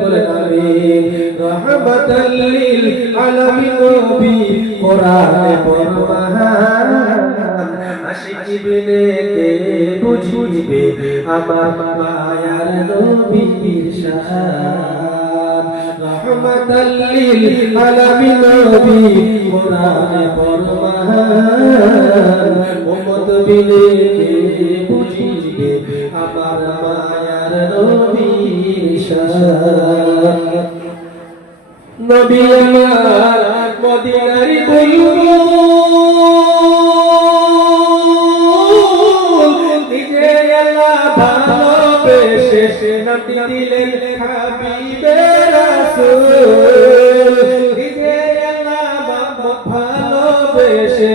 বলে আমিন। রাহমাতাল লিল আলামিন নবী কোরআনে ফরমান, আশিক বিনে কে বুঝিবে আমার মায়ার নবীর শান। রাহমাতাল লিল আলামিন নবী কোরআনে ফরমান, উম্মত বিনে কে বুঝিবে আমার মায়ার নবীর শান। নবী আমার মদিনার বুলবুল, নিজে আল্লাহ ভালোবেসে নামটি দিলেন হাবিবে রাসূল। নিজে আল্লাহ ভালোবেসে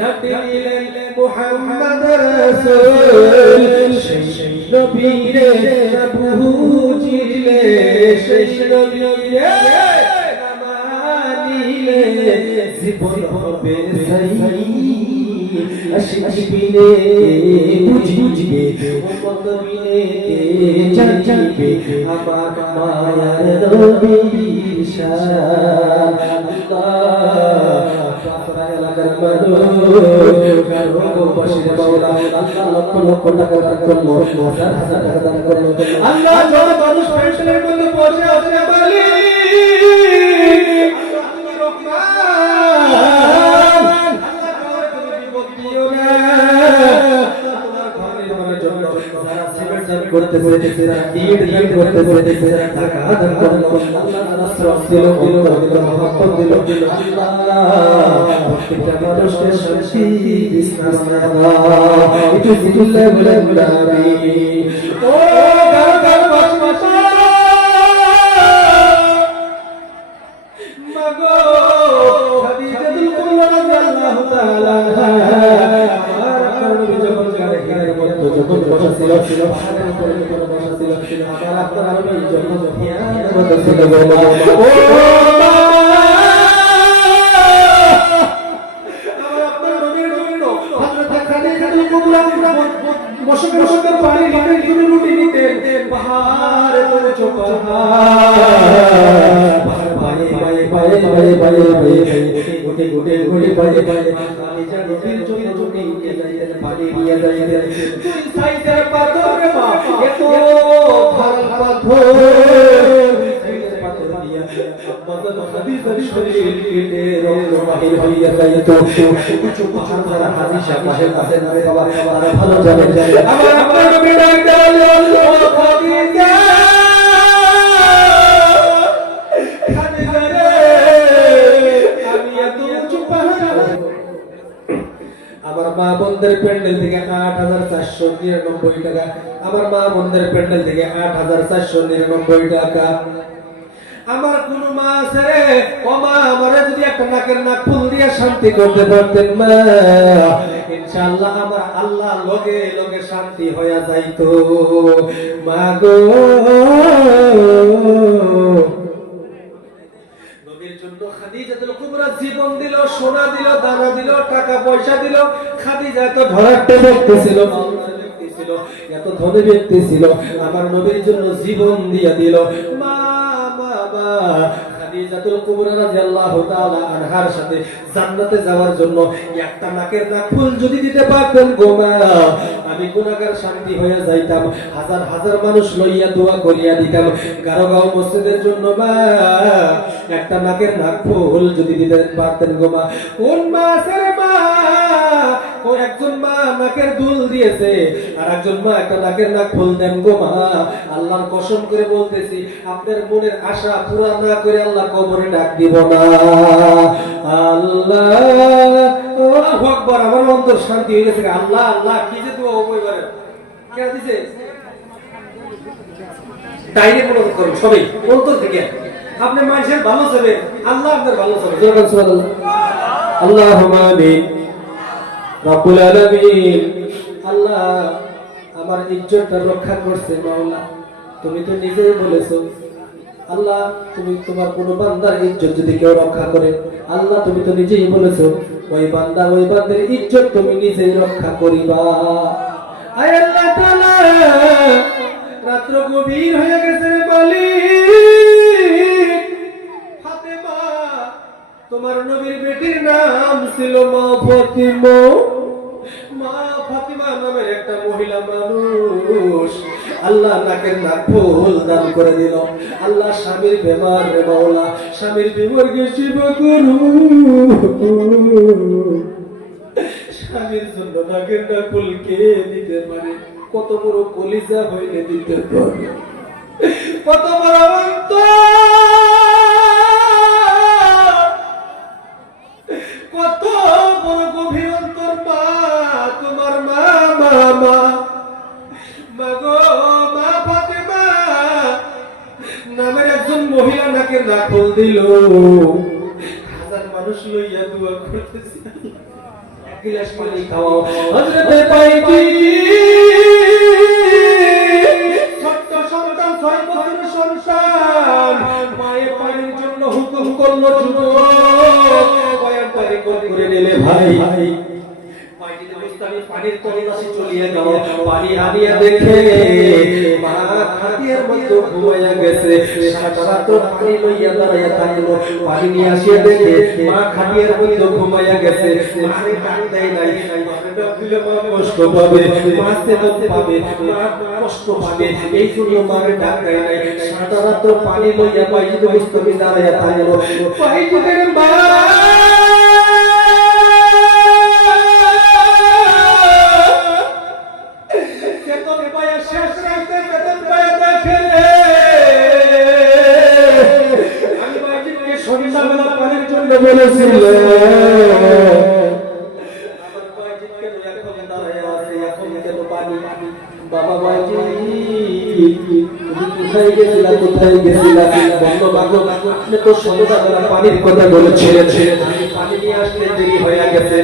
নামটি দিলেন মুহাম্মদ রাসূল। সেই নবীরে বুঝিলে, সেই নবীরে মানিলে জীবন হবে সাই। আশিক বিনে বুঝিবে, উম্মত বিনে জানিবে আমার মায়ার নবীর শান। আল্লাহ মানুষ পেনশনের মধ্যে বসে আছে বলি আমার মা বোনদের প্যান্ডেল থেকে ৮,৪৯৯ টাকা। আমার মা বোনদের প্যান্ডেল থেকে ৮,৪৯৯ টাকা। আমার কোন মা আছে রে, ও মা আমারে যদি একটা নাকের নাক ফুল দিয়ে শান্তি করতে পারতেন মা, ইনশাআল্লাহ আমার আল্লাহ লগে লগে শান্তি হয়ে যাইতো। মা গো, খাদিজাতুল কুবরা জীবন দিল, সোনা দিল, দানা দিল, টাকা পয়সা দিল। খাদিজা তো ধরাতে ব্যক্তিছিল, এত ধনী ব্যক্তি ছিল, আমার নবীর জন্য জীবন দিয়ে দিল। মা বাবা খাদিজাতুল কুবরা রাদিয়াল্লাহু তাআলা আনহার সাথে জান্নাতে যাওয়ার জন্য একটা নাকের নাক ফুল যদি দিতে পারতেন গো মা, আমি গুনাহগার শান্তি হয়ে যাইতাম। হাজার হাজার মানুষ লইয়া দোয়া করিয়া দিতাম গারগাঁও মসজিদের জন্য। মা একটা নাকের নাক ফুল যদি দিতে পারতেন গো মা। কোন মা আছে মা, ও একজন মা নাকের দুল দিয়েছে, আর একজন মা একটা নাকের নাক ফুল দেন গো মা। আল্লাহর কসম করে বলতেছি, আপনার মনের আশা পুরা না করে আল্লাহ কবরে ডাক দিব না। আল্লাহু আকবার। আমার অন্তর শান্তি হয়ে গেছে। আল্লাহ আল্লাহ কি যে দোয়া হবে এবারে কে দিছে, তাইরে বলো করুন সবাই অন্তর থেকে। আপনি মানুষের ভালো চাবে, আল্লাহ আপনার ভালো চাবে। সুবহানাল্লাহ, আল্লাহুম্মা আমিন। রব্বুল আলামিন, আল্লাহ আমার ইজ্জতটা রক্ষা করছে মাওলা। তুমি তো নিজেই বলেছো আল্লাহ, তুমি তোমার কোন বান্দার ইজ্জত যদি কেউ রক্ষা করে, আল্লাহ তুমি তো নিজেই বলেছো ওই বান্দা ওই বান্দার ইজ্জত তুমি নিজেই রক্ষা করিবা। আয় আল্লাহ তাআলা, রাত্র গভীর হয়ে গেছে বলি নাম ছিল মা ফাতিমা। মা ফাতিমা নামের একটা মহিলা মানুষ আল্লাহ নাকের নাক ফুল দান করে দিল। আল্লাহ স্বামীর বেমার রে মাওলা, স্বামীর বিমর্গে সেবা করু। স্বামীর জন্য নাকের নাক ফুল কে দিতে পারে? কত বড় কলিজা হইলে দিতে পারে, কত বড় অন্তর, কত বড় গভীর অন্তর। মা তোমার মা মা মা মাগো মা ফাতেমা নামের একজন মহিলা নাকের নাক ফুল দিল। হাজার মানুষ লইয়া দোয়া করতেছে, এক গ্লাস পানি খাওয়াও। হযরতে পাইজি ছোট্ট সন্তান, 6 বছরের সন্তান, মায়ের পানির জন্য হুকুম করলো। যুবক বয়ান পানি করে নিলে ভাই পানির তল্লাশি চলিয়ে গেল। পানি আনিয়া দেখে মা খাটিয়ার মধ্যে ঘুমাইয়া গেছে। সারা রাত পানি লইয়া দাঁড়াইয়া থাকলো। পানি নিয়ে আসিয়া দেখে মা খাটিয়ার মধ্যে ঘুমাইয়া গেছে। মারে ডাক দেয় নাই, দিলে মা কষ্ট পাবে, মাসে মত পাবে, মা কষ্ট পাবে, এই জন্য মারে ডাক দেয় নাই। সারা রাত পানি লইয়া পাইজি মুস্তাফি দাঁড়াইয়া থাকলো। পাইজিদের মা সন্ধ্যাবেলা পানির জন্য বলেছিল, বাবা বাজি তুমি কোথায় গেছিলা, কোথায় গেছিলা? বন্ধ বাগো, আপনি তো সন্ধ্যাবেলা পানির কথা বলেছিলেন, পানি নিয়ে আসতে দেরি হয়ে গেছে।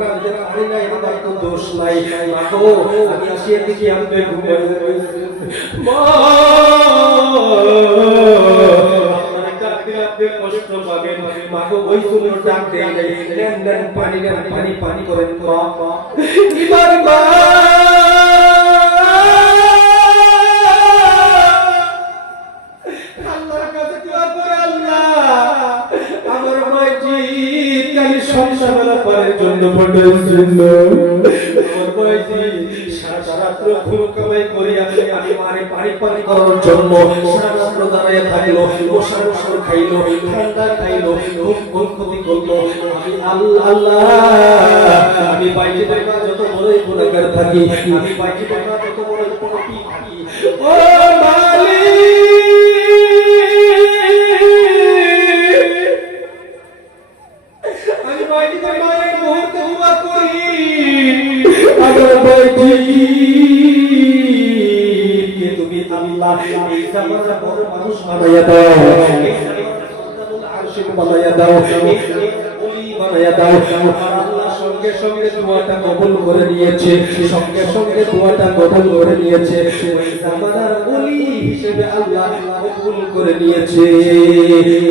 পানি নাই, আমার তো দোষ নাই। মাগো আমি আসিয়ে দেখি আপনি ঘুমিয়ে রয়েছে। কষ্ট পাবেন, মাগো ওই জন্য ডাক দেয় নাই। নেন নেন পানি, নেন পানি, পানি করেন মা। এবার মা আল্লাহর কাছে দোয়া করে, আল্লাহ আমার মাইজিৎ কালি সন্ধ্যাবেলা পানির জন্য পাঠাইছিল। আমার মাইজিৎ সারা রাত্র ঘুম কামাই করিয়া আমি মারে পানি পানি করার জন্য সারা রাত্র দাঁড়াইয়া থাকলো। মশার মশার খাইলো, ঠান্ডা খাইলো, ঘুম ঘুম ক্ষতি করলো। আমি আল্লাহ আল্লাহ আমি বাইজিদের মা যত বড়ই গুনাহগার থাকি, আমি বাইজিদের মা যত বড়ই পাপী থাকি, ও মালিক আমি বাইজিদের মায়ের মুহূর্তে দোয়া করি, আমার বাইজি তুমি আল্লাহ এই জামানার বড় মানুষ বানাইয়া দাও, এই জামানার সন্তানুল আরশিক বানাইয়া দাও, ওলি বানাইয়া দাও। আল্লাহ সঙ্গে সঙ্গে দোয়াটা কবুল করে নিয়েছে, সঙ্গে সঙ্গে দোয়াটা কবুল করে নিয়েছে। ওই জামানার ওলি হিসেবে আল্লাহ কবুল করে নিয়েছে।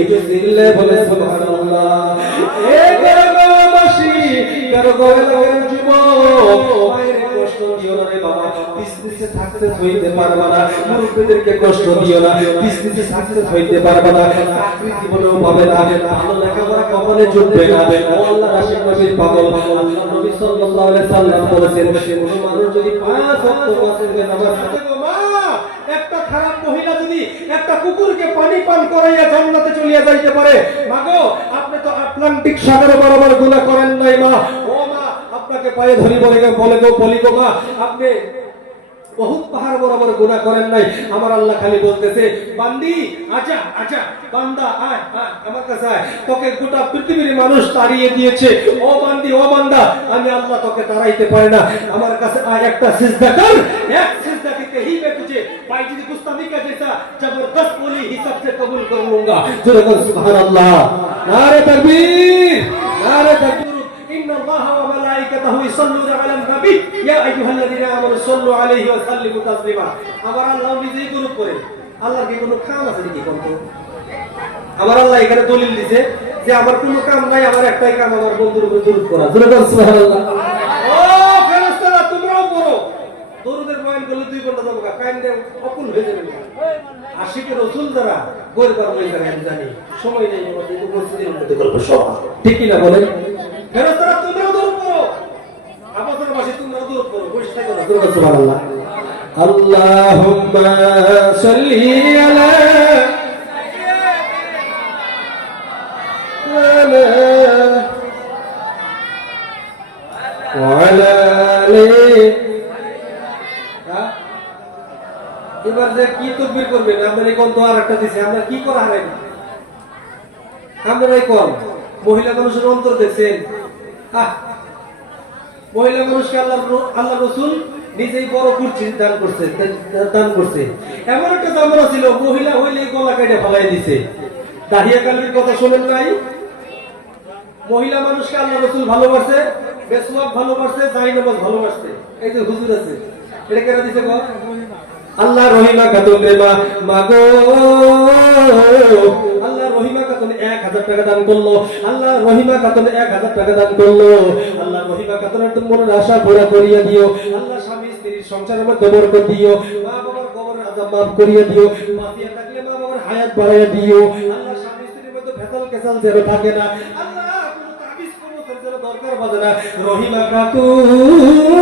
একটু দিলে বলে সুবহানাল্লাহ। এ গ্রামবাসী, গ্রামের যুবক, মায়ের কষ্ট দিও না রে বাবা, বিজনেসে সাকসেস হইতে পারবা না। মুরব্বিদেরকে কষ্ট দিও না, বিজনেসে সাকসেস হইতে পারবা না, চাকরি জীবনেও পাবে না, ভালো লেখাপড়া কখনো জুটবে না। আল্লাহ রাসূল নবীর পাগল, আল্লাহ নবী সাল্লাল্লাহু আলাইহি সাল্লাম বলেছেন, কোন মানুষ যদি 5 ওয়াক্ত ওয়াজিবের নামাজ পড়ে, মা একটা খারাপ মহিলা যদি একটা কুকুরকে পানি পান করাইয়া জান্নাতে চলিয়া যাইতে পারে, মাগো আপনি তো আটলান্টিক সাগর বরাবর গুনাহ করেন নাই মা। ও মা আপনাকে পায়ে ধরি বলি গো মা, আপনি বহুত পাহাড় বরাবর গুনাহ করেন নাই। আমার আল্লাহ খালি বলতেছে, বান্দি আচ্ছা আচ্ছা, বান্দা আয় আয় আমার কাছে আয়, তোকে গোটা পৃথিবীর মানুষ তাড়িয়ে দিয়েছে। ও বান্দি, ও বান্দা, আমি আল্লাহ তোকে তাড়াইতে পারি না। আমার কাছে আয়, একটা সিজদা কর। এক সিজদা के ही मैं तुझे भाईजी की गुस्ताखी का जैसा जबरदस्त बोली हिसाब से कबूल कर लूंगा। जोरे कर सुभान अल्लाह, नारे तकबीर, नारे तकबीर। إن الله وملائكته يصلون على النبي يا أيها الذين آمنوا صلوا عليه وسلموا تسليما। আমার আল্লাহ নিজেই গ্রুপ করে, আল্লাহর কি কোনো কাম আছে নাকি কোন? আমার আল্লাহ এখানে দলিল দিয়েছে যে আমার কোনো কাম নাই, আমার একটাই কাম, আমার বন্ধুর উপর দরুদ পড়া। জোরে বল সুবহানাল্লাহ। ও ফেরেশতারা তোমরাও পড়ো, দরুদের বয়ান করলে 2 ঘন্টা যাবো, কান দেও অকুল হয়ে যাবে। আশিকের রাসূল যারা গরিব আর ওই জায়গায় আমি জানি সময় নেই আমাদের মসজিদের মধ্যে করব সব ঠিক কি না বলেন ফেরেশতারা তোমরাও দূর করো আমাদের পাশে তোমরাও দূর করো বসে থাকো না সুবহানাল্লাহ আল্লাহুম্মা সাল্লি আলা وعلى এবার যে কি তাকবীর করবেন আপনারা কোন দোয়া একটা দিছে আমরা কি করা হারাই আপনারাই কোন মহিলা মানুষের অন্তর দেখছেন মহিলা মানুষকে আল্লাহ রাসূল নিজেই বড় কুরসি দান করছে এমন একটা জামানা ছিল মহিলা হইলে গলা কেটে ফেলাই দিছে দাহিয়া কালবির কথা শুনেন নাই মহিলা মানুষকে আল্লাহ রাসূল ভালোবাসে বেসওয়াক ভালোবাসে জায়নামাজ ভালোবাসে এই যে হুজুর আছে এটা কেন দিছে গো আল্লাহ রহিমা খাতুন রে মাগো আল্লাহ রহিমা খাতুন 1000 টাকা দান করলো আল্লাহ রহিমা খাতুন 1000 টাকা দান করলো আল্লাহ রহিমা খাতুনের মনের আশা পুরা করিয়া দিও আল্লাহ স্বামী স্ত্রীর সংসারের মধ্যে বরকত দিও মা বাবার কবরের আযাব maaf করিয়া দিও মাফিয়া থাকলে মা বাবার হায়াত বাড়াইয়া দিও আল্লাহ স্বামী স্ত্রীর মধ্যে ভেজাল কেসাল যেন থাকে না আল্লাহ কোনো তাবিজ কোনো দরকার বাজে না রহিমা খাতুন